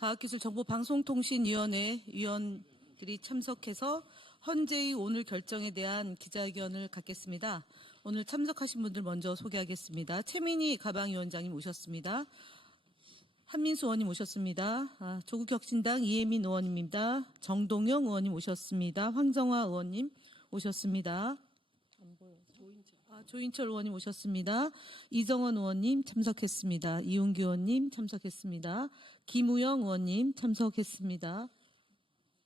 과학기술정보방송통신위원회 위원들이 참석해서 헌재의 오늘 결정에 대한 기자회견을 갖겠습니다. 오늘 참석하신 분들 먼저 소개하겠습니다. 최민희 가방위원장님 오셨습니다. 한민수 의원님 오셨습니다. 조국혁신당 이혜민 의원입니다. 정동영 의원님 오셨습니다. 황정화 의원님 오셨습니다. 조인철 의원님 오셨습니다. 이정원 의원님 참석했습니다. 이훈기 의원님 참석했습니다. 김우영 의원님 참석했습니다.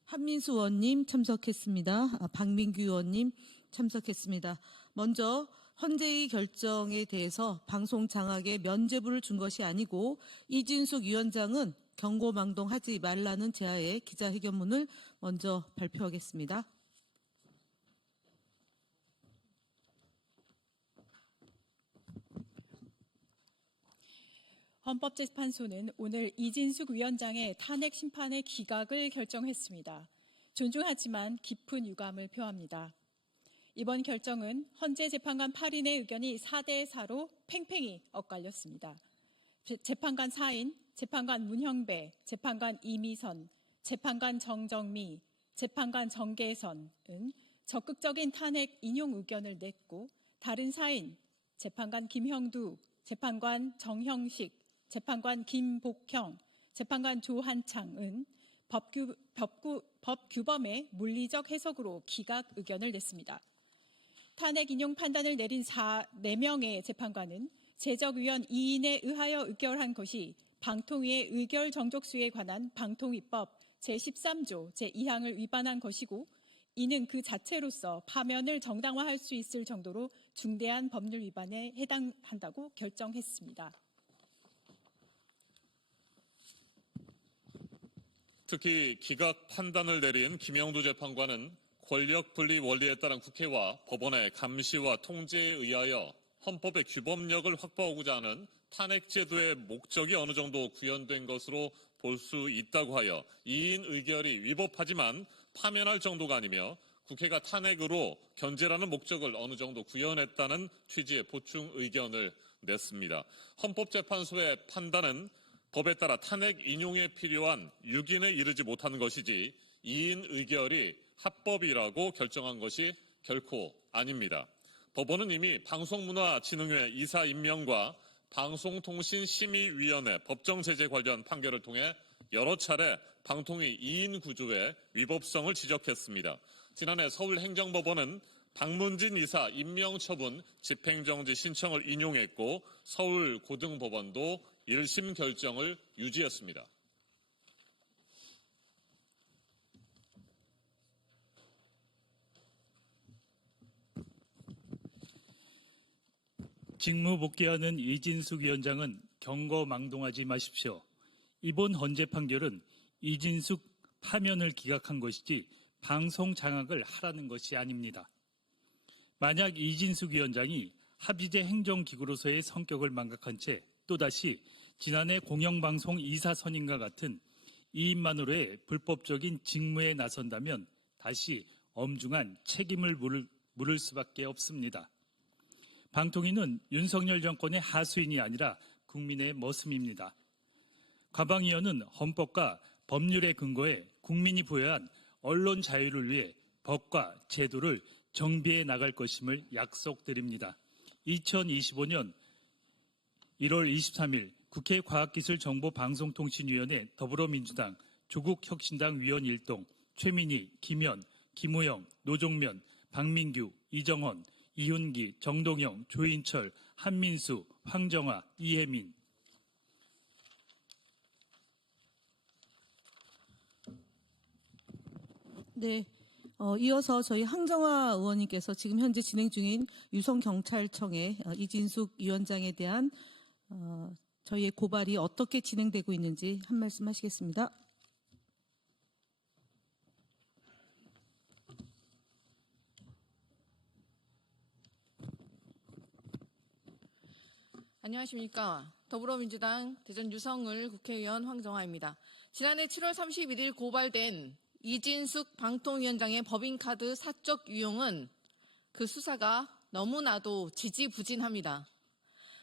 한민수 의원님 참석했습니다. 박민규 의원님 참석했습니다. 먼저 헌재의 결정에 대해서 방송 장악에 면죄부를 준 것이 아니고 이진숙 위원장은 경고망동하지 말라는 제하에 기자회견문을 먼저 발표하겠습니다. 헌법재판소는 오늘 이진숙 위원장의 탄핵 심판의 기각을 결정했습니다. 존중하지만 깊은 유감을 표합니다. 이번 결정은 헌재 재판관 8인의 의견이 4대4로 팽팽히 엇갈렸습니다. 재판관 4인, 재판관 문형배, 재판관 이미선, 재판관 정정미, 재판관 정계선은 적극적인 탄핵 인용 의견을 냈고 다른 4인, 재판관 김형두, 재판관 정형식, 재판관 김복형, 재판관 조한창은 법규범의 물리적 해석으로 기각 의견을 냈습니다. 탄핵 인용 판단을 내린 4명의 재판관은 제적위원 2인에 의하여 의결한 것이 방통위의 의결 정족수에 관한 방통위법 제13조 제2항을 위반한 것이고 이는 그 자체로서 파면을 정당화할 수 있을 정도로 중대한 법률 위반에 해당한다고 결정했습니다. 특히 기각 판단을 내린 김영두 재판관은 권력분리 원리에 따른 국회와 법원의 감시와 통제에 의하여 헌법의 규범력을 확보하고자 하는 탄핵제도의 목적이 어느 정도 구현된 것으로 볼 수 있다고 하여 이인 의결이 위법하지만 파면할 정도가 아니며 국회가 탄핵으로 견제라는 목적을 어느 정도 구현했다는 취지의 보충 의견을 냈습니다. 헌법재판소의 판단은 법에 따라 탄핵 인용에 필요한 6인에 이르지 못한 것이지 2인 의결이 합법이라고 결정한 것이 결코 아닙니다. 법원은 이미 방송문화진흥회 이사 임명과 방송통신심의위원회 법정제재 관련 판결을 통해 여러 차례 방통위 2인 구조의 위법성을 지적했습니다. 지난해 서울행정법원은 박문진 이사 임명처분 집행정지 신청을 인용했고 서울고등법원도 1심 결정을 유지했습니다. 직무 복귀하는 이진숙 위원장은 경거망동하지 마십시오. 이번 헌재 판결은 이진숙 파면을 기각한 것이지 방송 장악을 하라는 것이 아닙니다. 만약 이진숙 위원장이 합의제 행정기구로서의 성격을 망각한 채 또다시 지난해 공영방송 이사 선임과 같은 이인만으로의 불법적인 직무에 나선다면 다시 엄중한 책임을 물을 수밖에 없습니다. 방통위는 윤석열 정권의 하수인이 아니라 국민의 머슴입니다. 과방위원은 헌법과 법률에 근거해 국민이 부여한 언론 자유를 위해 법과 제도를 정비해 나갈 것임을 약속드립니다. 2025년 1월 23일 국회 과학기술정보방송통신위원회 더불어민주당 조국혁신당 위원 일동 최민희, 김현, 김우영, 노종면, 박민규, 이정원, 이훈기, 정동영, 조인철, 한민수, 황정화, 이혜민. 네. 이어서 저희 황정화 의원님께서 지금 현재 진행 중인 유성경찰청의 이진숙 위원장에 대한 저희의 고발이 어떻게 진행되고 있는지 한 말씀 하시겠습니다. 안녕하십니까. 더불어민주당 대전 유성을 국회의원 황정화입니다. 지난해 7월 31일 고발된 이진숙 방통위원장의 법인카드 사적 유용은 그 수사가 너무나도 지지부진합니다.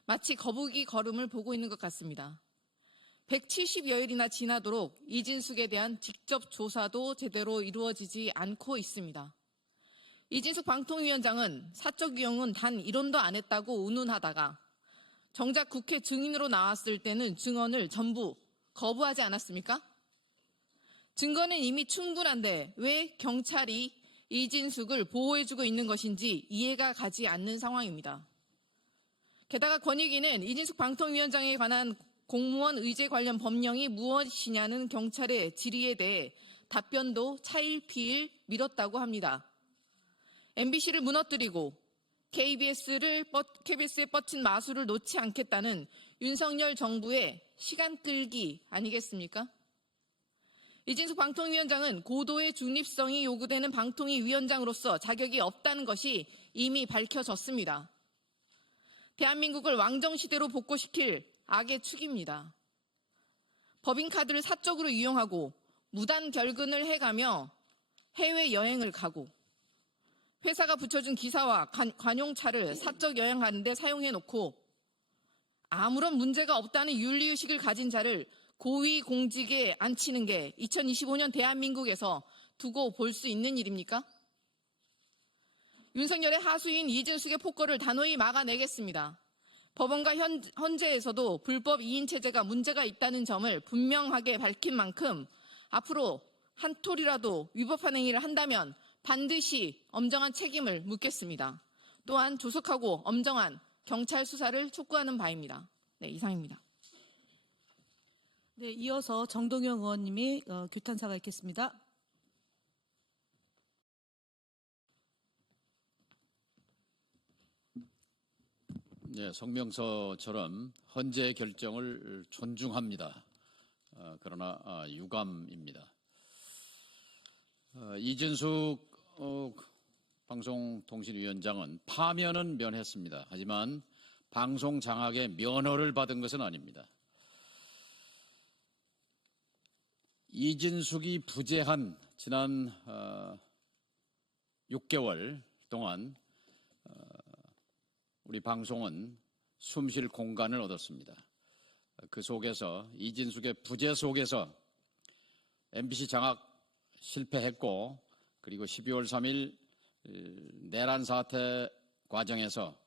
마치 거북이 걸음을 보고 있는 것 같습니다. 170여일이나 지나도록 이진숙에 대한 직접 조사도 제대로 이루어지지 않고 있습니다. 이진숙 방통위원장은 사적 유용은 단 이론도 안 했다고 운운하다가 정작 국회 증인으로 나왔을 때는 증언을 전부 거부하지 않았습니까? 증거는 이미 충분한데 왜 경찰이 이진숙을 보호해주고 있는 것인지 이해가 가지 않는 상황입니다. 게다가 권익위는 이진숙 방통위원장에 관한 공무원 의제 관련 법령이 무엇이냐는 경찰의 질의에 대해 답변도 차일피일 미뤘다고 합니다. MBC를 무너뜨리고 KBS에 뻗친 마술을 놓지 않겠다는 윤석열 정부의 시간 끌기 아니겠습니까? 이진숙 방통위원장은 고도의 중립성이 요구되는 방통위 위원장으로서 자격이 없다는 것이 이미 밝혀졌습니다. 대한민국을 왕정시대로 복고시킬 악의 축입니다. 법인카드를 사적으로 이용하고 무단 결근을 해가며 해외여행을 가고 회사가 붙여준 기사와 관용차를 사적 여행하는 데 사용해놓고 아무런 문제가 없다는 윤리의식을 가진 자를 고위공직에 앉히는 게 2025년 대한민국에서 두고 볼 수 있는 일입니까? 윤석열의 하수인 이진숙의 폭거를 단호히 막아내겠습니다. 법원과 헌재에서도 불법 이인체제가 문제가 있다는 점을 분명하게 밝힌 만큼 앞으로 한 톨이라도 위법한 행위를 한다면 반드시 엄정한 책임을 묻겠습니다. 또한 조속하고 엄정한 경찰 수사를 촉구하는 바입니다. 네, 이상입니다. 네, 이어서 정동영 의원님이 규탄사가 있겠습니다. 네, 성명서처럼 헌재의 결정을 존중합니다. 그러나 유감입니다. 이진숙 방송통신위원장은 파면은 면했습니다. 하지만 방송 장악의 면허를 받은 것은 아닙니다. 이진숙이 부재한 지난 6개월 동안 우리 방송은 숨쉴 공간을 얻었습니다. 그 속에서 이진숙의 부재 속에서 MBC 장악 실패했고 그리고 12월 3일 내란 사태 과정에서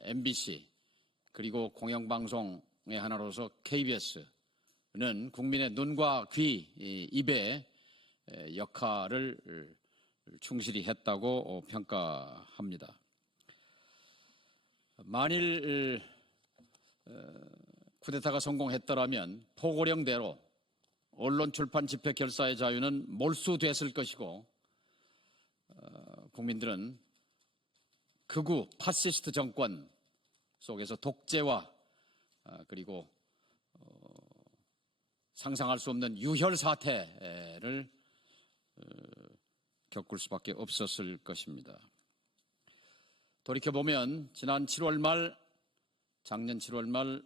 MBC 그리고 공영방송의 하나로서 KBS는 국민의 눈과 귀, 입의 역할을 충실히 했다고 평가합니다. 만일 쿠데타가 성공했더라면 포고령대로 언론, 출판, 집회, 결사의 자유는 몰수됐을 것이고 국민들은 극우 파시스트 정권 속에서 독재와 그리고 상상할 수 없는 유혈 사태를 겪을 수밖에 없었을 것입니다. 돌이켜보면 지난 7월 말, 작년 7월 말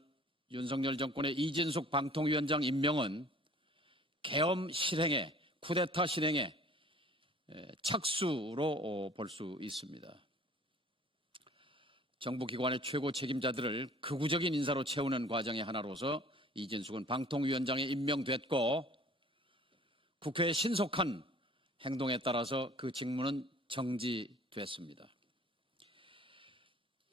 윤석열 정권의 이진숙 방통위원장 임명은 계엄 실행에, 쿠데타 실행에 착수로 볼 수 있습니다. 정부기관의 최고 책임자들을 극우적인 인사로 채우는 과정의 하나로서 이진숙은 방통위원장에 임명됐고 국회의 신속한 행동에 따라서 그 직무는 정지됐습니다.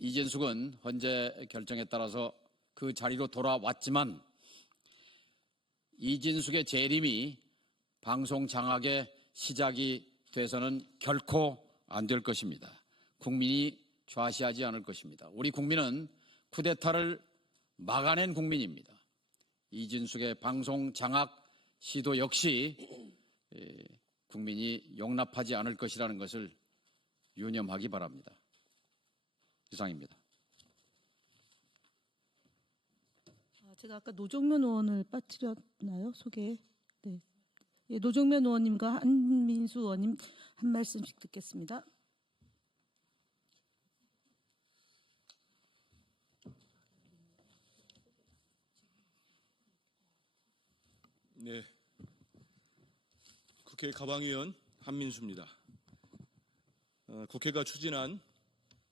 이진숙은 헌재 결정에 따라서 그 자리로 돌아왔지만 이진숙의 재림이 방송 장악의 시작이 돼서는 결코 안 될 것입니다. 국민이 좌시하지 않을 것입니다. 우리 국민은 쿠데타를 막아낸 국민입니다. 이진숙의 방송 장악 시도 역시 국민이 용납하지 않을 것이라는 것을 유념하기 바랍니다. 이상입니다. 제가 아까 노정면 의원을 빠뜨렸나요? 소개. 네. 예, 노정면 의원님과 한민수 의원님 한 말씀씩 듣겠습니다. 네, 국회 가방위원 한민수입니다. 국회가 추진한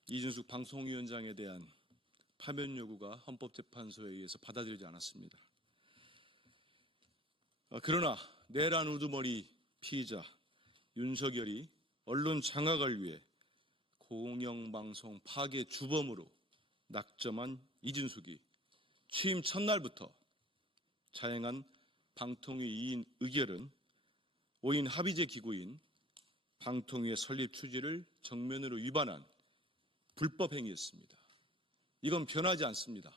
이진숙 방송위원장에 대한 파면 요구가 헌법재판소에 의해서 받아들이지 않았습니다. 그러나 내란 우두머리 피의자 윤석열이 언론 장악을 위해 공영방송 파괴 주범으로 낙점한 이진숙이 취임 첫날부터 자행한 방통위 2인 의결은 5인 합의제 기구인 방통위의 설립 취지를 정면으로 위반한 불법 행위였습니다. 이건 변하지 않습니다.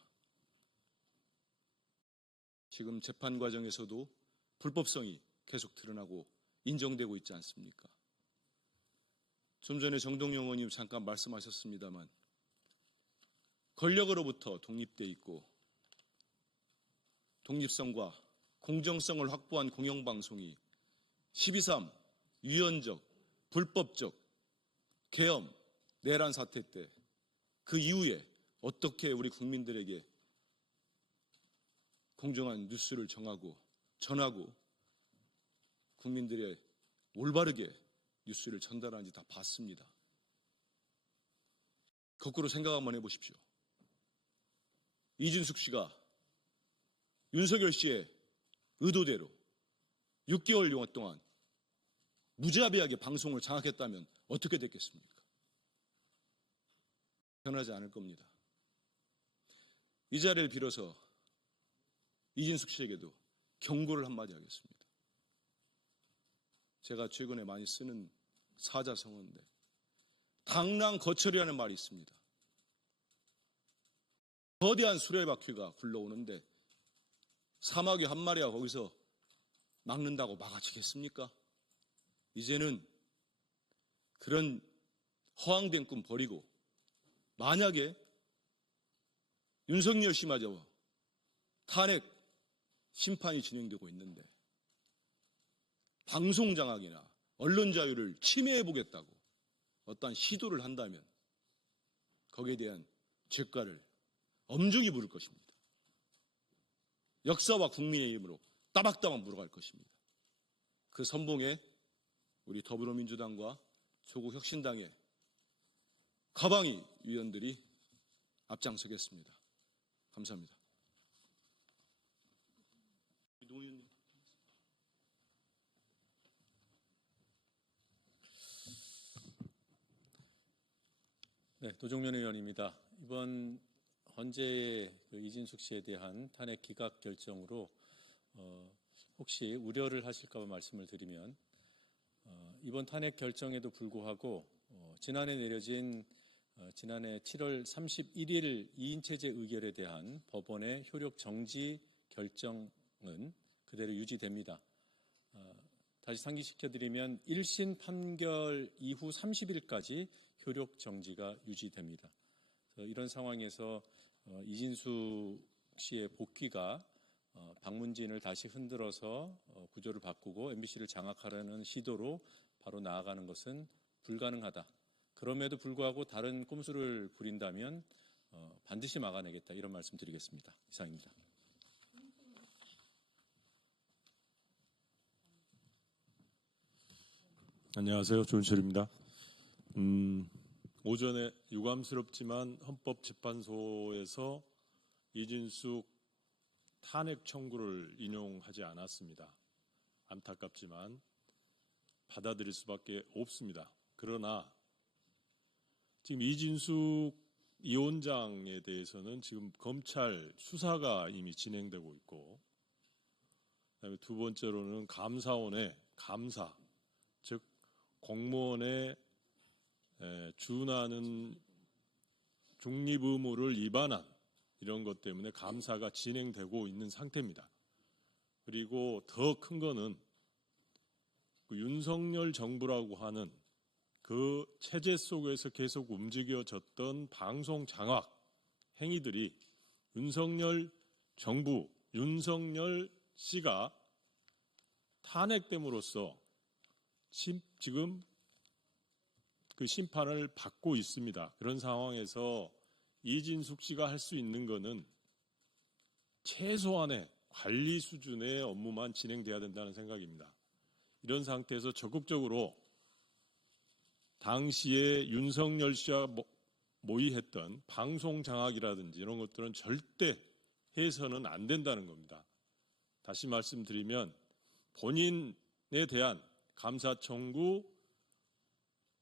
지금 재판 과정에서도 불법성이 계속 드러나고 인정되고 있지 않습니까? 좀 전에 정동영 의원님 잠깐 말씀하셨습니다만 권력으로부터 독립돼 있고 독립성과 공정성을 확보한 공영방송이 12.3 유연적, 불법적 계엄, 내란 사태 때 그 이후에 어떻게 우리 국민들에게 공정한 뉴스를 전하고 국민들의 올바르게 뉴스를 전달하는지 다 봤습니다. 거꾸로 생각 한번 해보십시오. 이진숙 씨가 윤석열 씨의 의도대로 6개월 동안 무자비하게 방송을 장악했다면 어떻게 됐겠습니까? 변하지 않을 겁니다. 이 자리를 빌어서 이진숙 씨에게도 경고를 한마디 하겠습니다. 제가 최근에 많이 쓰는 사자성어인데 당랑거철이라는 말이 있습니다. 거대한 수레바퀴가 굴러오는데 사마귀 한 마리가 거기서 막는다고 막아지겠습니까? 이제는 그런 허황된 꿈 버리고 만약에 윤석열 씨마저 탄핵 심판이 진행되고 있는데 방송 장악이나 언론 자유를 침해해 보겠다고 어떠한 시도를 한다면 거기에 대한 죄가를 엄중히 물을 것입니다. 역사와 국민의힘으로 따박따박 물어갈 것입니다. 그 선봉에 우리 더불어민주당과 조국혁신당의 가방이 위원들이 앞장서겠습니다. 감사합니다. 네, 노종면 의원입니다. 이번 헌재의 이진숙 씨에 대한 탄핵 기각 결정으로 혹시 우려를 하실까 봐 말씀을 드리면 이번 탄핵 결정에도 불구하고 지난해 내려진 지난해 7월 31일 2인 체제 의결에 대한 법원의 효력 정지 결정은 그대로 유지됩니다. 다시 상기시켜드리면 1심 판결 이후 30일까지 효력 정지가 유지됩니다. 이런 상황에서 이진숙 씨의 복귀가 박문진을 다시 흔들어서 구조를 바꾸고 MBC를 장악하려는 시도로 바로 나아가는 것은 불가능하다. 그럼에도 불구하고 다른 꼼수를 부린다면 반드시 막아내겠다. 이런 말씀 드리겠습니다. 이상입니다. 안녕하세요. 조은철입니다. 오전에 유감스럽지만 헌법재판소에서 이진숙 탄핵 청구를 인용하지 않았습니다. 안타깝지만 받아들일 수밖에 없습니다. 그러나 지금 이진숙 이 원장에 대해서는 지금 검찰 수사가 이미 진행되고 있고, 그다음에 두 번째로는 감사원의 감사, 즉 공무원의 준하는 중립 의무를 위반한 이런 것 때문에 감사가 진행되고 있는 상태입니다. 그리고 더 큰 거는 그 윤석열 정부라고 하는 그 체제 속에서 계속 움직여졌던 방송 장악 행위들이 윤석열 정부, 윤석열 씨가 탄핵됨으로써 지금 그 심판을 받고 있습니다. 그런 상황에서 이진숙 씨가 할 수 있는 것은 최소한의 관리 수준의 업무만 진행돼야 된다는 생각입니다. 이런 상태에서 적극적으로 당시에 윤석열 씨와 모의했던 방송 장악이라든지 이런 것들은 절대 해서는 안 된다는 겁니다. 다시 말씀드리면 본인에 대한 감사 청구,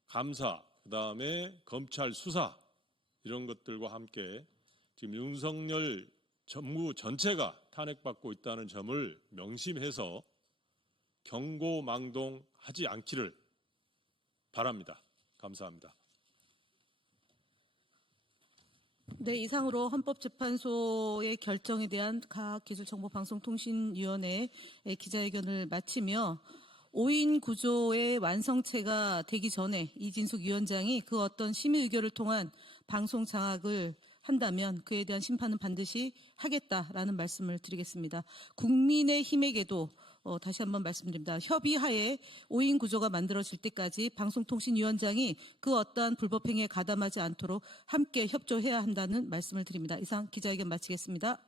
감사, 그다음에 검찰 수사 이런 것들과 함께 지금 윤석열 정부 전체가 탄핵받고 있다는 점을 명심해서 경고망동하지 않기를 바랍니다. 감사합니다. 네, 이상으로 헌법재판소의 결정에 대한 과학기술정보방송통신위원회의 기자회견을 마치며 5인 구조의 완성체가 되기 전에 이진숙 위원장이 그 어떤 심의 의결을 통한 방송 장악을 한다면 그에 대한 심판은 반드시 하겠다라는 말씀을 드리겠습니다. 국민의힘에게도 다시 한번 말씀드립니다. 협의하에 5인 구조가 만들어질 때까지 방송통신위원장이 그 어떠한 불법 행위에 가담하지 않도록 함께 협조해야 한다는 말씀을 드립니다. 이상 기자회견 마치겠습니다.